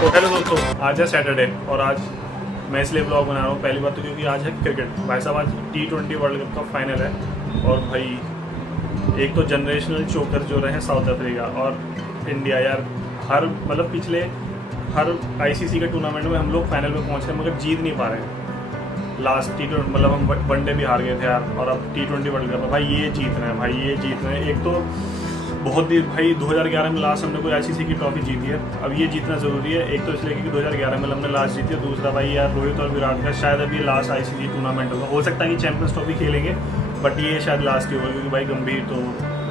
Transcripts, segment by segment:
तो हेलो दोस्तों, आज है सैटरडे और आज मैं इसलिए ब्लॉग बना रहा हूँ। पहली बात तो क्योंकि आज है क्रिकेट। भाई साहब आज T20 वर्ल्ड कप का फाइनल है और भाई एक तो जनरेशनल चोकर जो रहे साउथ अफ्रीका और इंडिया। यार हर मतलब पिछले हर ICC के टूर्नामेंट में हम लोग फाइनल में पहुँचे मगर जीत नहीं पा रहे हैं। लास्ट T20 मतलब हम वनडे भी हार गए थे यार और अब T20 वर्ल्ड कप। भाई ये जीतना है, भाई ये जीतना है। एक तो बहुत देर भाई 2011 में लास्ट हमने कोई ICC की ट्रॉफी जीती है, अब ये जीतना ज़रूरी है। एक तो इसलिए क्योंकि 2011 में हमने लास्ट जीती है, दूसरा भाई यार रोहित और विराट का शायद अभी लास्ट ICC टूर्नामेंट होगा। हो सकता है कि चैंपियंस ट्रॉफी खेलेंगे बट ये शायद लास्ट ही होगा क्योंकि भाई गंभीर तो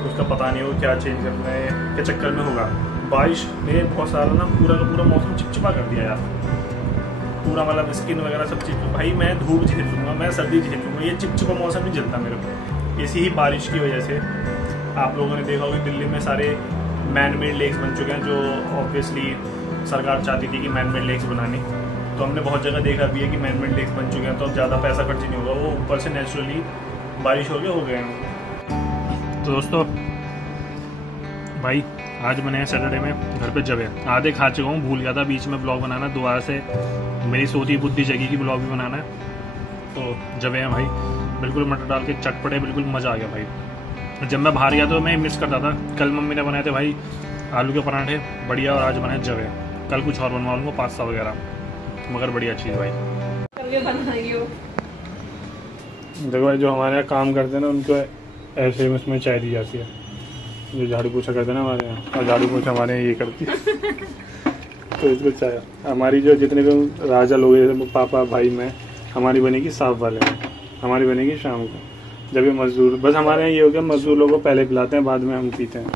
उसका पता नहीं होगा क्या चेंज करने के चक्कर में होगा। बारिश ने बहुत सारा ना पूरा का पूरा मौसम चिपचिपा कर दिया यार, पूरा मतलब स्किन वगैरह सब चीज़। भाई मैं धूप झेल लूँगा, मैं सर्दी झेल लूँगा, ये चिपचिपा मौसम नहीं झेलता मेरे को। इसी ही बारिश की वजह से आप लोगों ने देखा होगा दिल्ली में सारे मैन मेड लेक्स बन चुके हैं, जो ऑब्वियसली सरकार चाहती थी कि मैन मेड लेक्स बनानी। तो हमने बहुत जगह देखा भी है कि मैन मेड लेक्स बन चुके हैं, तो ज़्यादा पैसा खर्च नहीं होगा, वो ऊपर से नेचुरली बारिश हो गए हैं। तो दोस्तों भाई आज मैंने सैटरडे में घर पे जब है आधे खा चुका हूँ, भूल गया था बीच में ब्लॉग बनाना, दोबारा से मेरी सोची बुद्धि जगी कि ब्लॉग भी बनाना है। तो जब है भाई बिल्कुल मटर डाल के चटपटे, बिल्कुल मज़ा आ गया भाई। जब मैं बाहर गया तो मैं मिस करता था। कल मम्मी ने बनाए थे भाई आलू के पराठे बढ़िया और आज बनाए जवे। कल कुछ और बनवा लूँगा, पास्ता वगैरह, मगर बढ़िया चीज़ भाई। देखो भाई जो हमारे यहाँ काम करते हैं ना उनको ऐसे उसमें चाय दी जाती है। जो झाड़ू पोछा करते हैं ना हमारे यहाँ, और झाड़ू पोछा हमारे यहाँ ये करती है तो इसको चाय हमारी जो जितने भी राजा लोग हैं, पापा भाई मैं, हमारी बनेगी साफ वाले में, हमारी बनेगी शाम को जब ये मजदूर। बस हमारे यहाँ ये हो गया मजदूर लोगों को पहले पिलाते हैं, बाद में हम पीते हैं।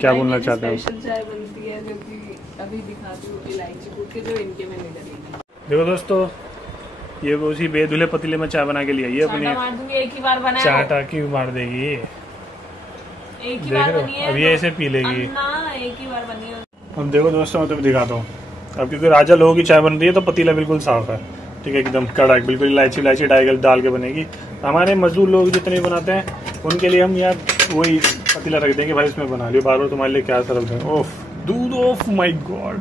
क्या बोलना चाहते हैं? स्पेशल चाय बनती है जो कि अभी दिखाती हूँ, इलायची कूट के जो इनके में नहीं डलेगी। देखो दोस्तों ये उसी बेधुले पतीले में चाय बना के लिए अपनी एक ही बार बनाया, चाय टाकी मार देगी, एक ही बार बनी है, अब ये ऐसे पी लेगी। एक ही बार बनी है। अब देखो दोस्तों मैं तुम्हें दिखाता हूँ। अब क्योंकि राजा लोगों की चाय बन रही है तो पतीला बिल्कुल साफ है, ठीक है, एकदम कड़क, बिल्कुल इलायची डाल के बनेगी। हमारे मजदूर लोग जितने बनाते हैं उनके लिए हम यार वही पतीला रख देंगे, भाई इसमें बना लियो, बार बार तुम्हारे लिए क्या सरल दें। ओफ दूध, ओफ माय गॉड।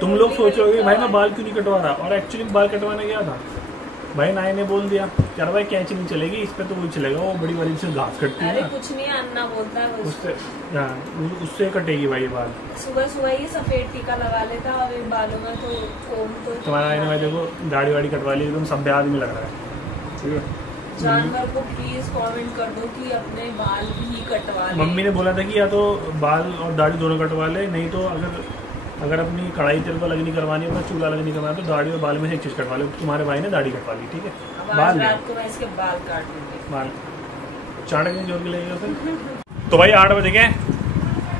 तुम लोग सोचोगे भाई मैं बाल क्यों नहीं कटवा रहा, और एक्चुअली बाल कटवाने गया था भाई, नाई ने बोल दिया यार भाई कैंची नहीं चलेगी, इस पे तो वही चलेगा, वो बड़ी वाली से घास कटती है ना। कुछ नहीं, अन्ना बोलता है उससे कटेगी भाई बाल। सुबह सुबह ही सफेद टीका लगा लेता और इन बालों में तो तुम्हारा नाई ने भाई देखो दाढ़ी वाड़ी कटवा ली, एकदम सभ्य आदमी लग रहा है, ठीक है। जानवर को प्लीज कमेंट कर दो कि अपने बाल भी कटवा ले। मम्मी ने बोला था कि या तो बाल और दाढ़ी दोनों कटवा ले, नहीं तो अगर अपनी कढ़ाई तेल को अलग नहीं करवानी, अपना चूल्हा अलग नहीं करवाना तो दाढ़ी और बाल में से एक चीज़ कटवा ले। तुम्हारे भाई ने दाढ़ी कटवा ली, ठीक है, बाल रात को मैं इसके बाल काट दूंगी, बाल चाट के जोर के लगेगा फिर। तो भाई 8 बजे गए,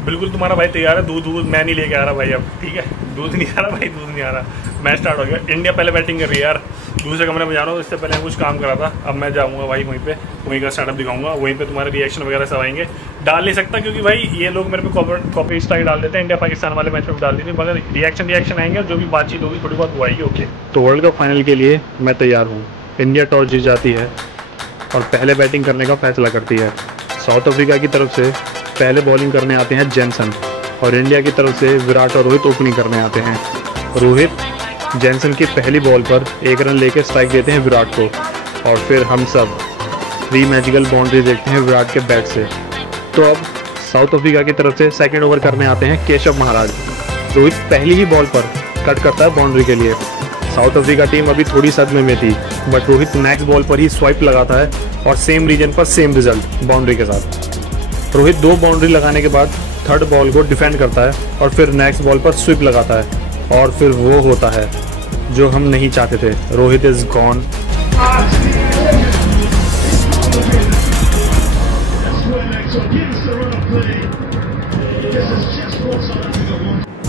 बिल्कुल तुम्हारा भाई तैयार है। दूध मैं नहीं लेके आ रहा भाई अब, ठीक है, दूध नहीं आ रहा भाई, दूध नहीं आ रहा। मैच स्टार्ट हो गया, इंडिया पहले बैटिंग कर रही है यार। दूसरे कमरे में जा रहा हूँ, इससे पहले कुछ काम करा था, अब मैं जाऊँगा भाई वहीं पे, वहीं का स्टार्टअप दिखाऊंगा, वहीं पे तुम्हारे रिएक्शन वगैरह सब आएंगे। डाल नहीं सकता क्योंकि भाई ये लोग मेरे पे कॉपी स्ट्राइक डाल देते हैं, इंडिया पाकिस्तान वाले मैच में डाल दी थी, मगर रिएक्शन आएंगे और जो भी बातचीत होगी थोड़ी बहुत हुआ ही। ओके, तो वर्ल्ड कप फाइनल के लिए मैं तैयार हूँ। इंडिया टॉस जीत जाती है और पहले बैटिंग करने का फैसला करती है। साउथ अफ्रीका की तरफ से पहले बॉलिंग करने आते हैं जेनसन और इंडिया की तरफ से विराट और रोहित ओपनिंग करने आते हैं। रोहित जेनसन की पहली बॉल पर 1 रन लेकर स्ट्राइक देते हैं विराट को और फिर हम सब 3 मैजिकल बाउंड्री देखते हैं विराट के बैट से। तो अब साउथ अफ्रीका की तरफ से सेकंड ओवर करने आते हैं केशव महाराज। रोहित पहली ही बॉल पर कट करता है बाउंड्री के लिए। साउथ अफ्रीका टीम अभी थोड़ी सदमे में थी बट रोहित नेक्स्ट बॉल पर ही स्वाइप लगाता है और सेम रीजन पर सेम रिजल्ट बाउंड्री के साथ। रोहित 2 बाउंड्री लगाने के बाद थर्ड बॉल को डिफेंड करता है और फिर नेक्स्ट बॉल पर स्विप लगाता है और फिर वो होता है जो हम नहीं चाहते थे। Rohit is gone.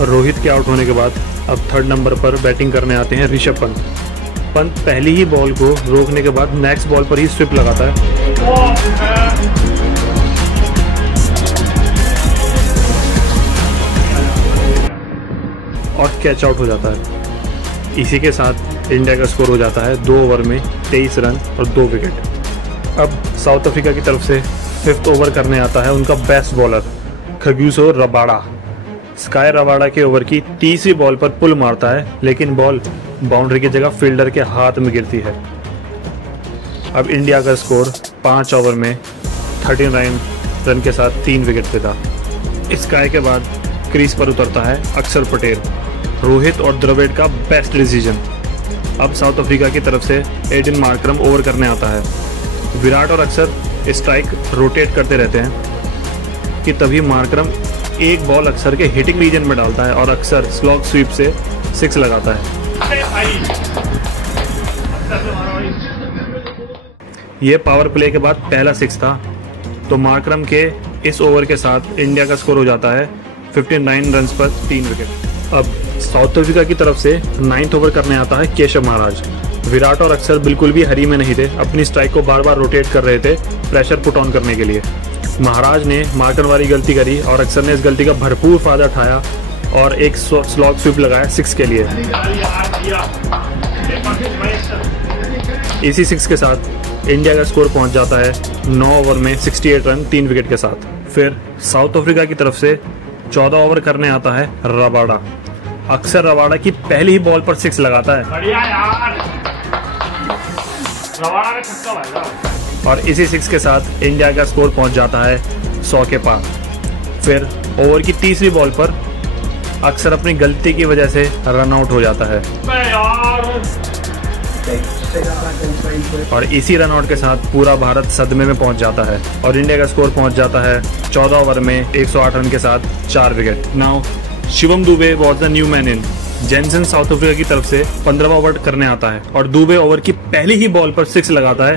रोहित के आउट होने के बाद अब थर्ड नंबर पर बैटिंग करने आते हैं ऋषभ पंत। पंत पहली ही बॉल को रोकने के बाद नेक्स्ट बॉल पर ही स्विप लगाता है और कैच आउट हो जाता है। इसी के साथ इंडिया का स्कोर हो जाता है 2 ओवर में 23 रन और 2 विकेट। अब साउथ अफ्रीका की तरफ से 5th ओवर करने आता है उनका best bowler Kagiso Rabada. SKY Rabada के ओवर की तीसरी बॉल पर पुल मारता है, लेकिन बॉल बाउंड्री की जगह फील्डर के हाथ में गिरती है। अब इंडिया का स्कोर 5 ओवर में 39 रन के साथ 3 विकेट पे था। स्काई के बाद क्रीज पर उतरता है अक्षर पटेल। रोहित और द्रविड़ का बेस्ट डिसीजन। अब साउथ अफ्रीका की तरफ से एडन मार्करम ओवर करने आता है। विराट और अक्षर स्ट्राइक रोटेट करते रहते हैं कि तभी मार्करम एक बॉल अक्षर के हिटिंग रीजन में डालता है और अक्षर स्लॉग स्वीप से 6 लगाता है। यह पावर प्ले के बाद पहला 6 था, तो मार्करम के इस ओवर के साथ इंडिया का स्कोर हो जाता है 59 रन पर 3 विकेट। अब साउथ अफ्रीका की तरफ से 9th ओवर करने आता है केशव महाराज। विराट और अक्षर बिल्कुल भी हरी में नहीं थे, अपनी स्ट्राइक को बार बार रोटेट कर रहे थे प्रेशर पुट ऑन करने के लिए। महाराज ने मार्कर वाली गलती करी और अक्षर ने इस गलती का भरपूर फायदा उठाया और एक स्लॉग स्वीप लगाया 6 के लिए। इसी 6 के साथ इंडिया का स्कोर पहुंच जाता है 9 ओवर में 68 रन 3 विकेट के साथ। फिर साउथ अफ्रीका की तरफ से 14 ओवर करने आता है रबाडा। अक्षर रबाडा की पहली ही बॉल पर 6 लगाता है। बढ़िया यार। रबाडा का छक्का भाई। और इसी 6 के साथ इंडिया का स्कोर पहुंच जाता है 100 के पार। फिर ओवर की तीसरी बॉल पर अक्षर अपनी गलती की वजह से रन आउट हो जाता है और इसी रन आउट के साथ पूरा भारत सदमे में पहुंच जाता है और इंडिया का स्कोर पहुंच जाता है 14 ओवर में 108 रन के साथ 4 wicket. Now Shivam Dube was the new man in. Jansen South Africa की तरफ से 15वां ओवर करने आता है और दुबे ओवर की पहली ही बॉल पर 6 लगाता है।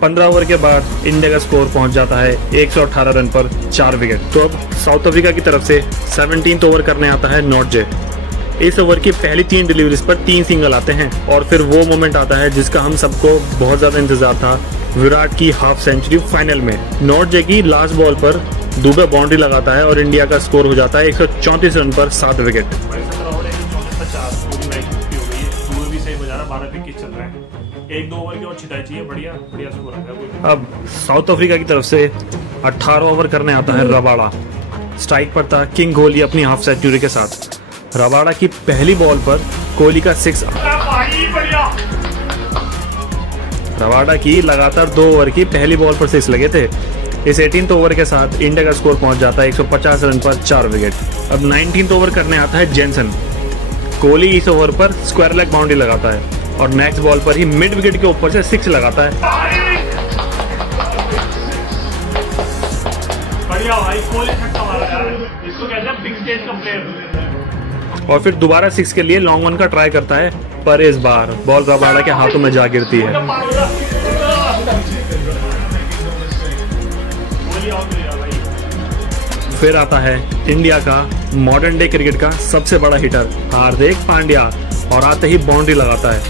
15 ओवर के बाद इंडिया का स्कोर पहुंच जाता है 118 रन पर 4 विकेट। तो अब साउथ अफ्रीका की तरफ से 17th ओवर करने आता है नॉर्जे। इस ओवर की पहली 3 डिलीवरीज पर 3 सिंगल आते हैं और फिर वो मोमेंट आता है जिसका हम सबको बहुत ज्यादा इंतजार था, विराट की हाफ सेंचुरी फाइनल में। नॉर्जे की लास्ट बॉल पर दुबे बाउंड्री लगाता है और इंडिया का स्कोर हो जाता है 134 रन पर 7 विकेट। अब साउथ अफ्रीका की तरफ से 18 ओवर करने आता है रबाडा। स्ट्राइक पर था किंग कोहली अपनी हाफ सेंचुरी के साथ। रबाडा की पहली बॉल पर कोहली का 6। रबाडा की लगातार 2 ओवर की पहली बॉल पर 6 लगे थे। इस 18th ओवर के साथ इंडिया का स्कोर पहुंच जाता है 150 रन पर 4 विकेट। अब 19th ओवर करने आता है जेनसन। कोहली इस ओवर पर स्क्वायर लेग बाउंड्री लगाता है और नेक्स्ट बॉल पर ही मिड विकेट के ऊपर से 6 लगाता है। बढ़िया भाई, कोहली छक्का मारा यार, इसको कहते हैं बिग स्टेज का प्लेयर। और फिर दोबारा 6 के लिए लॉन्ग वन का ट्राई करता है, पर इस बार बॉल रबाडा के हाथों में जा गिरती है। फिर आता है इंडिया का मॉडर्न डे क्रिकेट का सबसे बड़ा हिटर हार्दिक पांड्या और आते ही बाउंड्री लगाता है।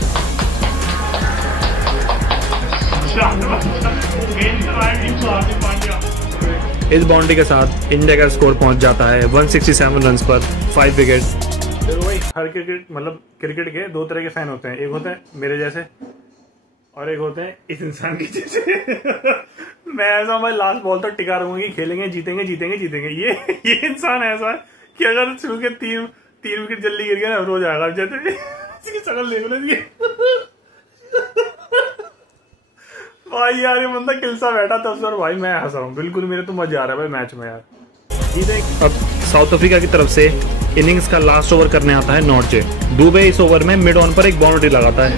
इस बाउंड्री के साथ इंडिया का स्कोर पहुंच जाता है 167 रन पर 5 विकेट। हर क्रिकेट मतलब क्रिकेट के 2 तरह के फैन होते हैं, एक होते हैं मेरे जैसे और एक होते हैं इस इंसान के जैसे। मैं ऐसा भाई लास्ट बॉल तक टिका रहूंगा कि खेलेंगे जीतेंगे जीतेंगे जीतेंगे। ये इंसान ऐसा है कि अगर शुरू के 3 विकेट जल्दी गिर गया ना रो जाएगा। जैसे इसकी शक्ल देख लो भाई यार, ये बंदा किलसा बैठा तब सर भाई मैं हंस रहा हूँ बिल्कुल, मेरे तो मजा आ रहा है भाई मैच में यार। अब साउथ अफ्रीका की तरफ से इनिंग्स का लास्ट ओवर करने आता है नॉर्जे। दुबे इस ओवर में मिड ऑन पर एक बाउंड्री लगाता है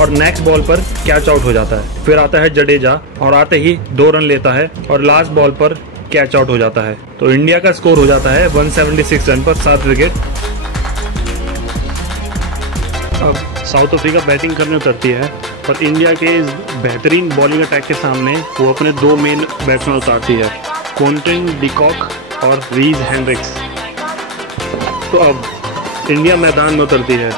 और नेक्स्ट बॉल पर कैच आउट हो जाता है। फिर आता है जडेजा और आते ही 2 रन लेता है और लास्ट बॉल पर कैच आउट हो जाता है। तो इंडिया का स्कोर हो जाता है 176 रन पर 7 विकेट। अब साउथ अफ्रीका बैटिंग करने उतरती है और इंडिया के इस बेहतरीन बॉलिंग अटैक के सामने वो अपने 2 मेन बैट्समैन उतारती है, क्विंटन डिकॉक और रीज हेनरिक्स। तो अब इंडिया मैदान में उतरती है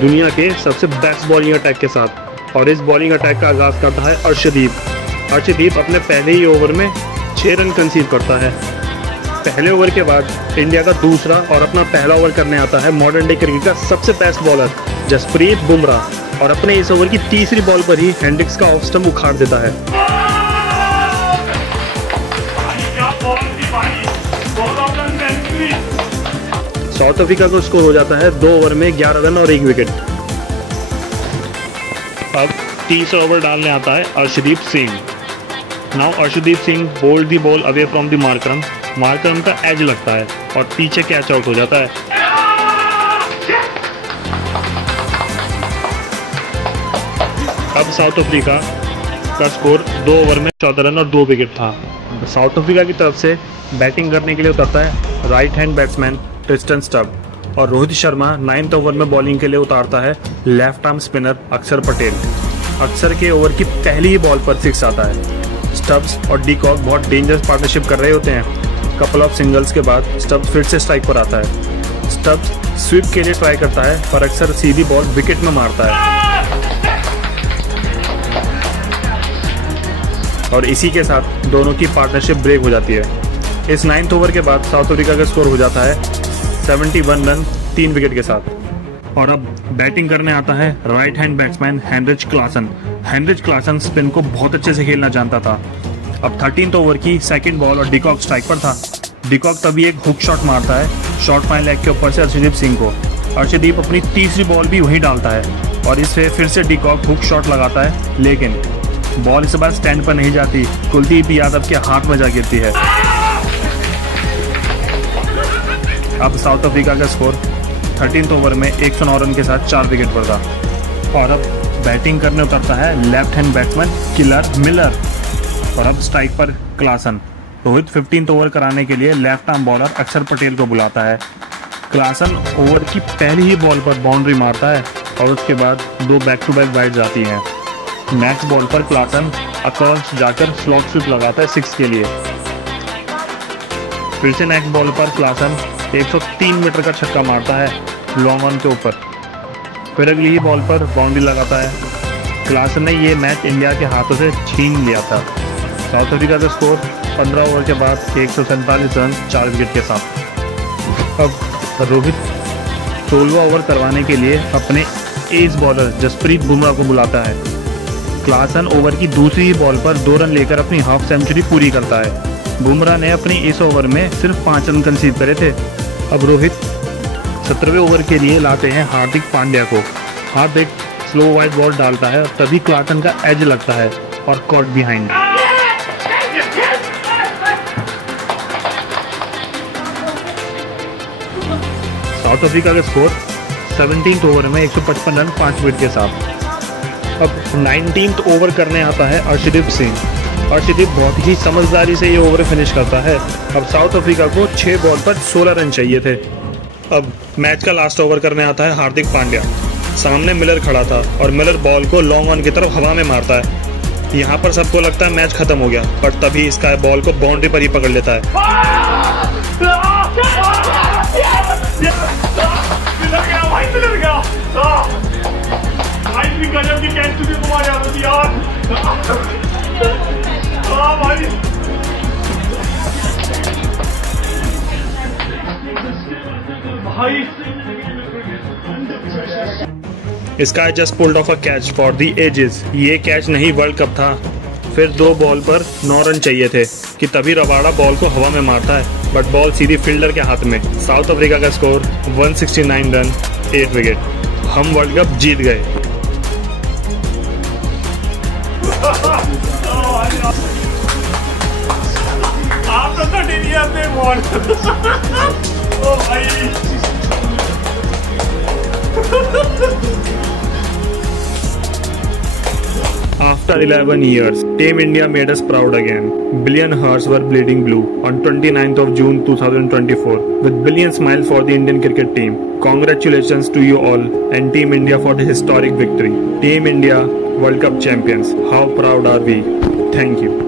दुनिया के सबसे बेस्ट बॉलिंग अटैक के साथ और इस बॉलिंग अटैक का आगाज करता है अर्शदीप। अर्शदीप अपने पहले ही ओवर में 6 रन कंसीव करता है पहले ओवर के बाद इंडिया का दूसरा और अपना पहला ओवर करने आता है मॉडर्न डे क्रिकेट का सबसे बेस्ट बॉलर जसप्रीत बुमराह, और अपने इस ओवर की तीसरी बॉल पर ही हेंड्रिक्स का ऑफ स्टंप उखाड़ देता है। साउथ अफ्रीका को स्कोर हो जाता है 2 ओवर में 11 रन और 1 विकेट। अब तीसरा ओवर डालने आता है Arshdeep Singh. Now Arshdeep Singh bowled the ball away from the Markram. Markram का एज लगता है और पीछे कैच आउट हो जाता है। अब साउथ अफ्रीका का स्कोर 2 ओवर में 14 रन और 2 विकेट था। साउथ अफ्रीका की तरफ से बैटिंग करने के लिए उतरता है right hand batsman Tristan stub, और रोहित शर्मा 9th ओवर में बॉलिंग के लिए उतारता है लेफ्ट आर्म स्पिनर अक्षर पटेल। अक्षर के ओवर की पहली ही बॉल पर 6 आता है। स्टब्स और डी कॉक बहुत डेंजरस पार्टनरशिप कर रहे होते हैं। कपल ऑफ सिंगल्स के बाद स्टब्स फिर से स्ट्राइक पर आता है। स्टब्स स्वीप के लिए ट्राई करता है पर अक्सर सीधी बॉल विकेट में मारता है, और इसी के साथ दोनों की पार्टनरशिप ब्रेक हो जाती है। इस 9th ओवर के बाद साउथ अफ्रीका का स्कोर हो जाता है 71 रन 3 विकेट के साथ। और अब बैटिंग करने आता है right hand batsman Heinrich Klaasen. Heinrich Klaasen spin को बहुत अच्छे से खेलना जानता था। अब 13th ओवर की सेकंड बॉल और डिकॉक स्ट्राइक पर था। डिकॉक तभी एक हुक शॉट मारता है शॉर्ट फाइन लेग के ऊपर से अर्शदीप सिंह को। अर्शदीप अपनी तीसरी बॉल भी वहीं डालता है और इससे फिर से डिकॉक हुक शॉट लगाता है, लेकिन बॉल इस बार स्टैंड पर नहीं जाती, कुलदीप यादव के हाथ में जा गिरती है। अब साउथ अफ्रीका का स्कोर 13th ओवर में 109 रन के साथ 4 विकेट पर था। और अब बैटिंग करने उतरता है left hand batsman killer Miller, और अब स्ट्राइक पर क्लासन। रोहित 15th ओवर कराने के लिए लेफ्ट आर्म बॉलर अक्षर पटेल को बुलाता है। क्लासन ओवर की पहली ही बॉल पर बाउंड्री मारता है और उसके बाद 2 बैक टू बैक वाइड जाती हैं। नेक्स्ट बॉल पर क्लासन अक्रॉस जाकर स्लॉट स्वीप लगाता है 6 के लिए। फिर से नेक्स्ट बॉल पर क्लासन 103 मीटर का छक्का मारता है लॉन्ग ऑन के ऊपर। फिर अगली ही बॉल पर बाउंड्री लगाता है। क्लासन ने ये मैच इंडिया के हाथों से छीन लिया था। साउथ अफ्रीका का स्कोर 15 ओवर के बाद 147 रन 4 विकेट के साथ। अब रोहित 16वां ओवर करवाने के लिए अपने एस बॉलर जसप्रीत बुमराह को बुलाता है। क्लासन ओवर की दूसरी बॉल पर 2 रन लेकर अपनी हाफ सेंचुरी पूरी करता है। बुमराह ने अपनी इस ओवर में सिर्फ 5 रन कंसीड करे थे। अब रोहित 17वें ओवर के लिए लाते हैं हार्दिक पांड्या को। हार्दिक स्लो वाइड बॉल डालता है और तभी क्लासन का एज लगता है और कॉट बिहाइंड। साउथ अफ्रीका का स्कोर 17th ओवर में 155 रन 5 विकेट के साथ। अब 19th ओवर करने आता है अर्शदीप सिंह। अर्शदीप बहुत ही समझदारी से ये ओवर फिनिश करता है। अब साउथ अफ्रीका को 6 बॉल पर 16 रन चाहिए थे। अब मैच का लास्ट ओवर करने आता है हार्दिक पांड्या। सामने मिलर खड़ा था और मिलर बॉल को लॉन्ग ऑन की तरफ हवा में मारता है। यहाँ पर सबको लगता है मैच खत्म हो गया, बट तभी स्काई बॉल को बाउंड्री पर ही पकड़ लेता है। Sky just pulled off a catch for the ages। ये कैच नहीं वर्ल्ड कप था। फिर 2 बॉल पर 9 रन चाहिए थे कि तभी रबाड़ा बॉल को हवा में मारता है, बट बॉल सीधी फील्डर के हाथ में। साउथ अफ्रीका का स्कोर 169 रन 8 विकेट। हम वर्ल्ड कप जीत गए। आप तो इंडिया में बॉल ओ भाई After 11 years, Team India made us proud again. Billion hearts were bleeding blue on 29th of June 2024 with billion smiles for the Indian cricket team. Congratulations to you all and Team India for the historic victory. Team India World Cup champions. How proud are we? Thank you.